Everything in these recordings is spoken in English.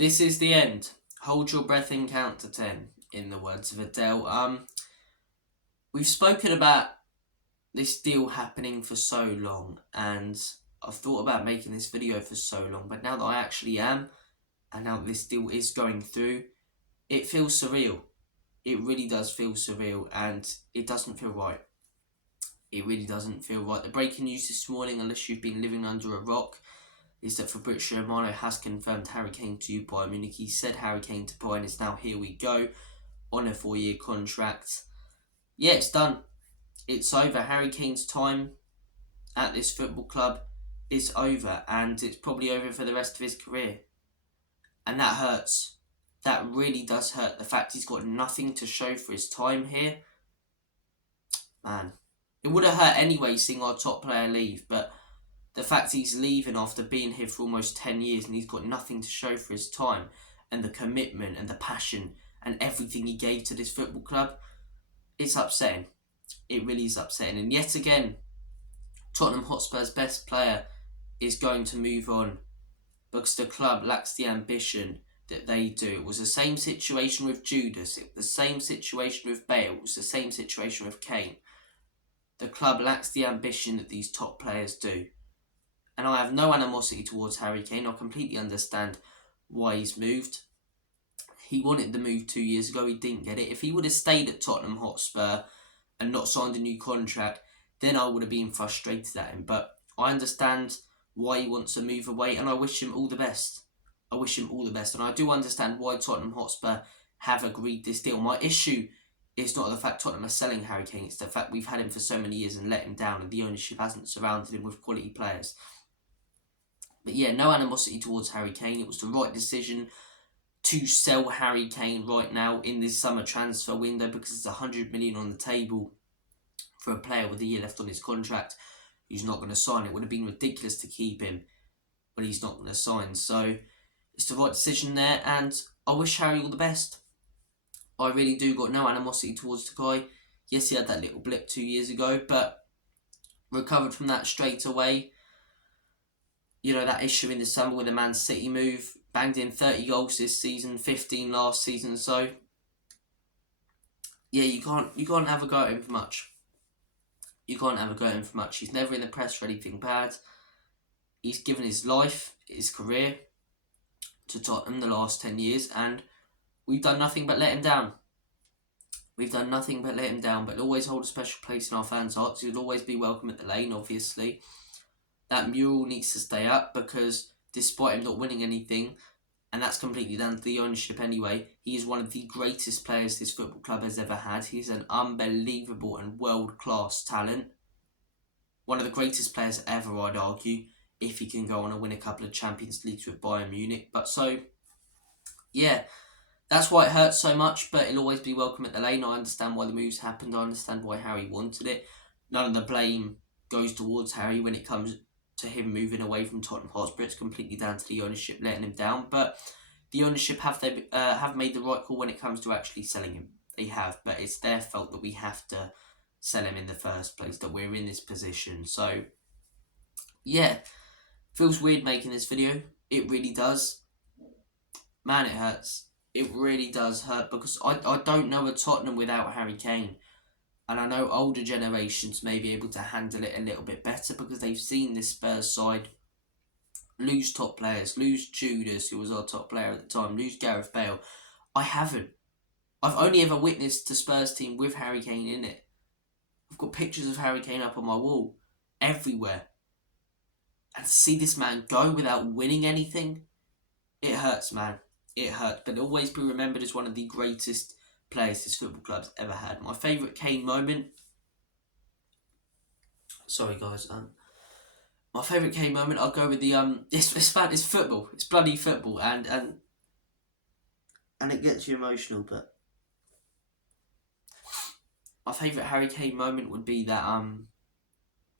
This is the end. Hold your breath and count to 10, in the words of Adele. We've spoken about this deal happening for so long, and I've thought about making this video for so long, but now that I actually am, and now that this deal is going through, it feels surreal. It really does feel surreal, and it doesn't feel right. It really doesn't feel right. The breaking news this morning, unless you've been living under a rock, is that Fabrizio Romano has confirmed Harry Kane to Bayern Munich. He said Harry Kane to Bayern is now here we go on a 4-year contract. Yeah, it's done. It's over. Harry Kane's time at this football club is over, and it's probably over for the rest of his career. And that hurts. That really does hurt. The fact he's got nothing to show for his time here. Man, it would have hurt anyway seeing our top player leave, but the fact he's leaving after being here for almost 10 years and he's got nothing to show for his time, and the commitment and the passion and everything he gave to this football club, it's upsetting. It really is upsetting. And yet again, Tottenham Hotspur's best player is going to move on because the club lacks the ambition that they do. It was the same situation with Judas. It was the same situation with Bale. It was the same situation with Kane. The club lacks the ambition that these top players do. And I have no animosity towards Harry Kane. I completely understand why he's moved. He wanted the move 2 years ago. He didn't get it. If he would have stayed at Tottenham Hotspur and not signed a new contract, then I would have been frustrated at him. But I understand why he wants to move away, and I wish him all the best. I wish him all the best. And I do understand why Tottenham Hotspur have agreed this deal. My issue is not the fact Tottenham are selling Harry Kane. It's the fact we've had him for so many years and let him down, and the ownership hasn't surrounded him with quality players. But yeah, no animosity towards Harry Kane. It was the right decision to sell Harry Kane right now in this summer transfer window because there's 100 million on the table for a player with a year left on his contract who's not going to sign. It would have been ridiculous to keep him, but he's not going to sign. So it's the right decision there, and I wish Harry all the best. I really do. Got no animosity towards the guy. Yes, he had that little blip 2 years ago, but recovered from that straight away. You know, that issue in the summer with the Man City move, banged in 30 goals this season, 15 last season. So yeah, you can't have a go at him for much. You can't have a go at him for much. He's never in the press for anything bad. He's given his life, his career to Tottenham the last 10 years, and we've done nothing but let him down. We've done nothing but let him down, but he'll always hold a special place in our fans' hearts. He'll always be welcome at the Lane, obviously. That mural needs to stay up because despite him not winning anything, and that's completely down to the ownership anyway, he is one of the greatest players this football club has ever had. He's an unbelievable and world-class talent. One of the greatest players ever, I'd argue, if he can go on and win a couple of Champions Leagues with Bayern Munich. But so, yeah, that's why it hurts so much, but it'll always be welcome at the Lane. I understand why the moves happened. I understand why Harry wanted it. None of the blame goes towards Harry when it comes to him moving away from Tottenham Hotspur. It's completely down to the ownership letting him down, but the ownership have made the right call when it comes to actually selling him. They have, but it's their fault that we have to sell him in the first place, that we're in this position. So yeah, feels weird making this video. It really does. Man, it hurts. It really does hurt because I don't know a Tottenham without Harry Kane. And I know older generations may be able to handle it a little bit better because they've seen this Spurs side lose top players, lose Judas, who was our top player at the time, lose Gareth Bale. I haven't. I've only ever witnessed the Spurs team with Harry Kane in it. I've got pictures of Harry Kane up on my wall, everywhere. And to see this man go without winning anything, it hurts, man. It hurts. But it'll always be remembered as one of the greatest players this football club's ever had. My favourite Kane moment. Sorry, guys. My favourite Kane moment. I'll go with the It's football. It's bloody football, and it gets you emotional. But my favourite Harry Kane moment would be that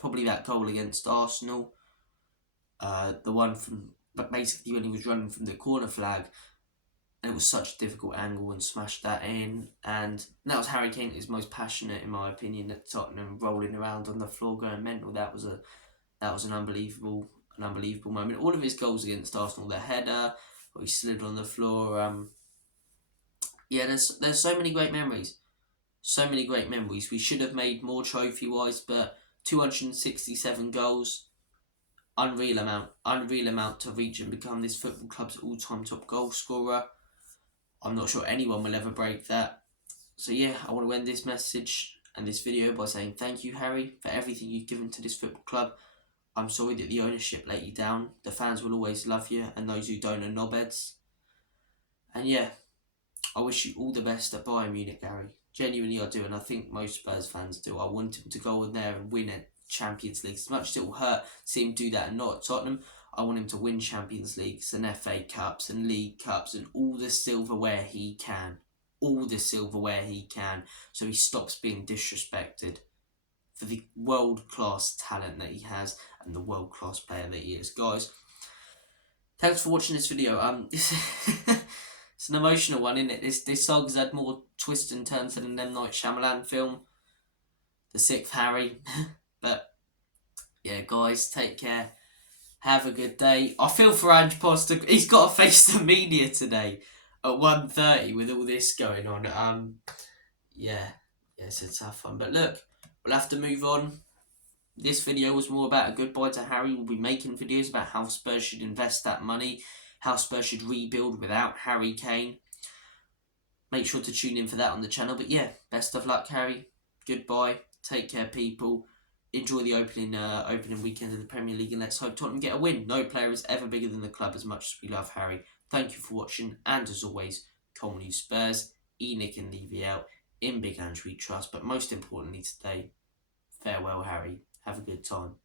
probably that goal against Arsenal. The one from, but basically when he was running from the corner flag. And it was such a difficult angle and smashed that in. And that was Harry Kane at his most passionate, in my opinion, at Tottenham, rolling around on the floor going mental. That was an unbelievable moment. All of his goals against Arsenal, the header, or he slid on the floor. Yeah, there's so many great memories. So many great memories. We should have made more trophy-wise, but 267 goals, unreal amount to reach and become this football club's all-time top goal scorer. I'm not sure anyone will ever break that. So yeah, I want to end this message and this video by saying thank you, Harry, for everything you've given to this football club. I'm sorry that the ownership let you down. The fans will always love you, and those who don't are knobheads. And yeah, I wish you all the best at Bayern Munich, Harry. Genuinely I do, and I think most Spurs fans do. I want him to go in there and win a Champions League. As much as it will hurt to see him do that and not at Tottenham, I want him to win Champions Leagues and FA Cups and League Cups and all the silverware he can. All the silverware he can, so he stops being disrespected for the world-class talent that he has and the world-class player that he is. Guys, thanks for watching this video. It's an emotional one, isn't it? This song's had more twists and turns than an M. Night Shyamalan film, The Sixth Harry. But yeah, guys, take care. Have a good day. I feel for Ange Postecoglou. He's got to face the media today at 1:30 with all this going on. Yeah, it's a tough one. But look, we'll have to move on. This video was more about a goodbye to Harry. We'll be making videos about how Spurs should invest that money, how Spurs should rebuild without Harry Kane. Make sure to tune in for that on the channel. But yeah, best of luck, Harry. Goodbye. Take care, people. Enjoy the opening weekend of the Premier League, and let's hope Tottenham get a win. No player is ever bigger than the club as much as we love Harry. Thank you for watching, and as always, Cole News Spurs, Enoch and EVL, in Big Andrew we trust. But most importantly today, farewell, Harry. Have a good time.